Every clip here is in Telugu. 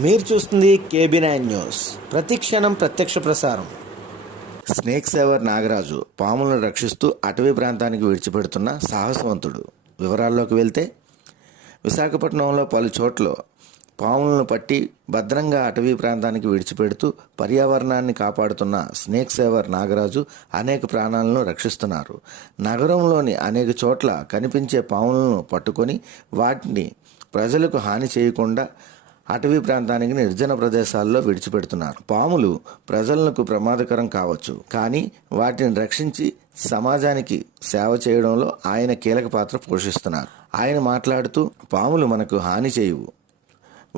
మీరు చూస్తుంది KB9 న్యూస్. ప్రతి క్షణం ప్రత్యక్ష ప్రసారం. స్నేక్ సేవర్ నాగరాజు పాములను రక్షిస్తూ అటవీ ప్రాంతానికి విడిచిపెడుతున్న సాహసవంతుడు. వివరాల్లోకి వెళ్తే, విశాఖపట్నంలో పలు చోట్ల పాములను పట్టి భద్రంగా అటవీ ప్రాంతానికి విడిచిపెడుతూ పర్యావరణాన్ని కాపాడుతున్న స్నేక్ సేవర్ నాగరాజు అనేక ప్రాణాలను రక్షిస్తున్నారు. నగరంలోని అనేక చోట్ల కనిపించే పాములను పట్టుకొని వాటిని ప్రజలకు హాని చేయకుండా అటవీ ప్రాంతానికి నిర్జన ప్రదేశాల్లో విడిచిపెడుతున్నారు. పాములు ప్రజలకు ప్రమాదకరం కావచ్చు, కానీ వాటిని రక్షించి సమాజానికి సేవ చేయడంలో ఆయన కీలక పాత్ర పోషిస్తున్నారు. ఆయన మాట్లాడుతూ, పాములు మనకు హాని చేయవు,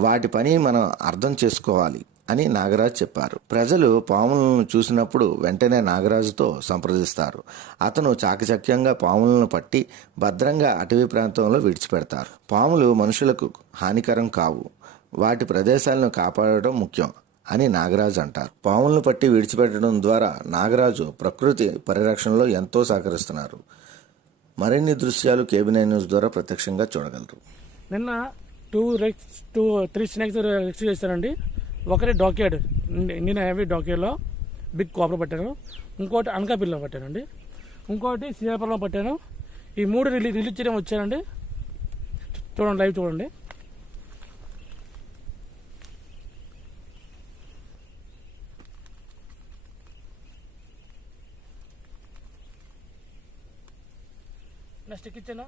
వాటి పని మనం అర్థం చేసుకోవాలి అని నాగరాజు చెప్పారు. ప్రజలు పాములను చూసినప్పుడు వెంటనే నాగరాజుతో సంప్రదిస్తారు. అతను చాకచక్యంగా పాములను పట్టి భద్రంగా అటవీ ప్రాంతంలో విడిచిపెడతారు. పాములు మనుషులకు హానికరం కావు, వాటి ప్రదేశాలను కాపాడటం ముఖ్యం అని నాగరాజు అంటారు. పాములను పట్టి విడిచిపెట్టడం ద్వారా నాగరాజు ప్రకృతి పరిరక్షణలో ఎంతో సహకరిస్తున్నారు. మరిన్ని దృశ్యాలు KB9 న్యూస్ ద్వారా ప్రత్యక్షంగా చూడగలరు. నిన్న 3 స్నేక్స్ రెస్క్యూ చేశారండి. ఒకటి డాక్యార్డ్, నేను హెవీ డాక్యార్డ్లో బిగ్ కాపర్ పట్టాను. ఇంకోటి అనకాపల్లిలో పట్టానండి. ఇంకోటి శ్రీకాకుళంలో పట్టాను. ఈ 3 రిలీజ్ చేయడం వచ్చానండి. చూడండి, లైవ్ చూడండి. నెక్స్ట్ ఎక్కిచ్చానా?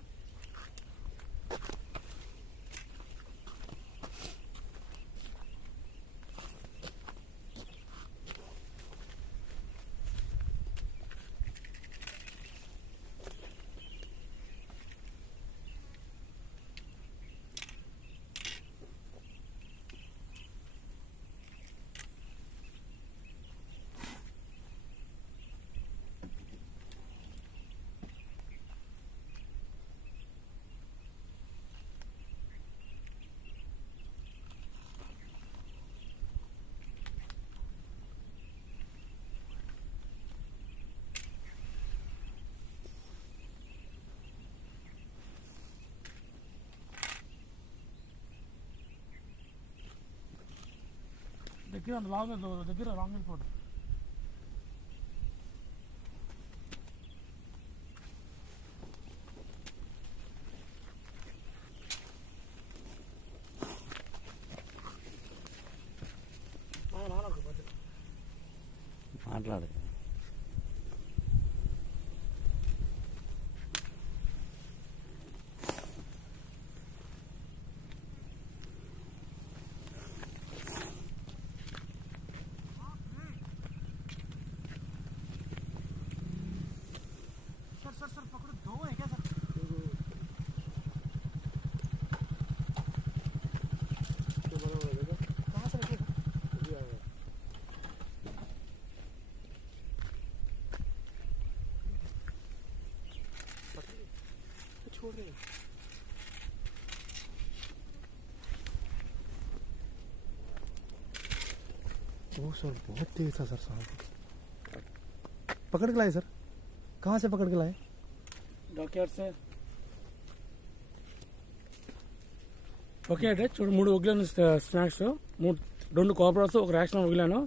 దగ్గర రాంగ్ ఫోటో. మాట్లాడు. सर पकड़ो, 2 है क्या सर? कहाँ से रखे? छोड़ रहे हैं। वो सर बहुत तेज था सर. साहब पकड़ के लाए सर. कहाँ से पकड़ के लाए? डॉक्यार्ड से. ఓకే అంటే చూడు, 3 వగిలాను స్నాక్స్, 2 కాపర్స్, ఒక రేషన్ వగిలాను.